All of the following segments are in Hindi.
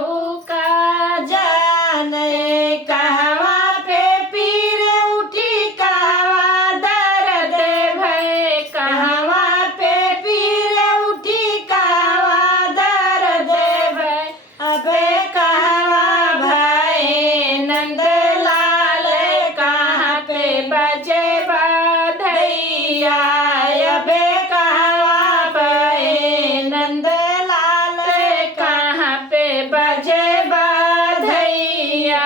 केहू का जाने कहवा पे पीर उठी कहवा दर्द भय कहवा पे पीर उठी कहवा दर्द भय अबे कहवा भय नंदलाल कहाँ पे बजे बधैया अबे कहवा भय नंदलाल कहाँ पे बजे बधैया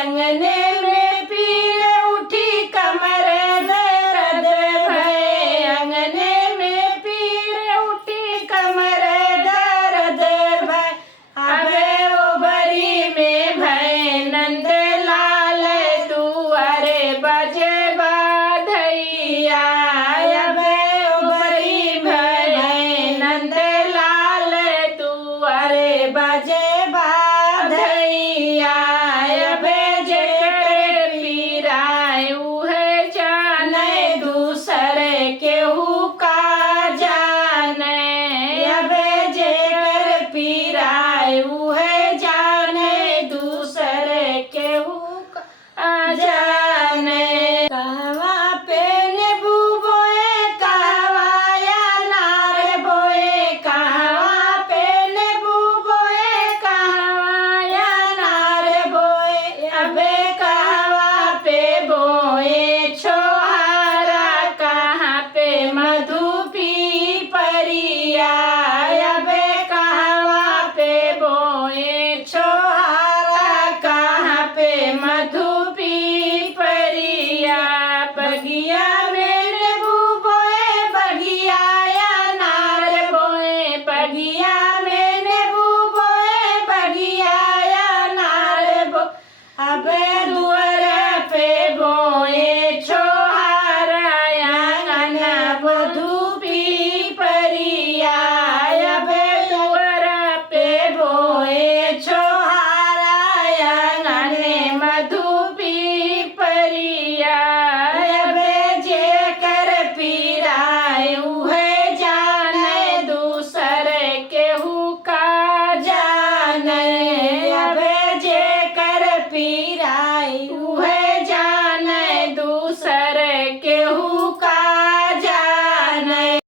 अंगने में पीर उठी कमर दर्द भय अंगने में पीर उठी कमर दर्द भय अबे उबरी में भय नंदलाल दुआरे बजे बधैया अबे उबरी में भय नंदलाल दुआरे बजे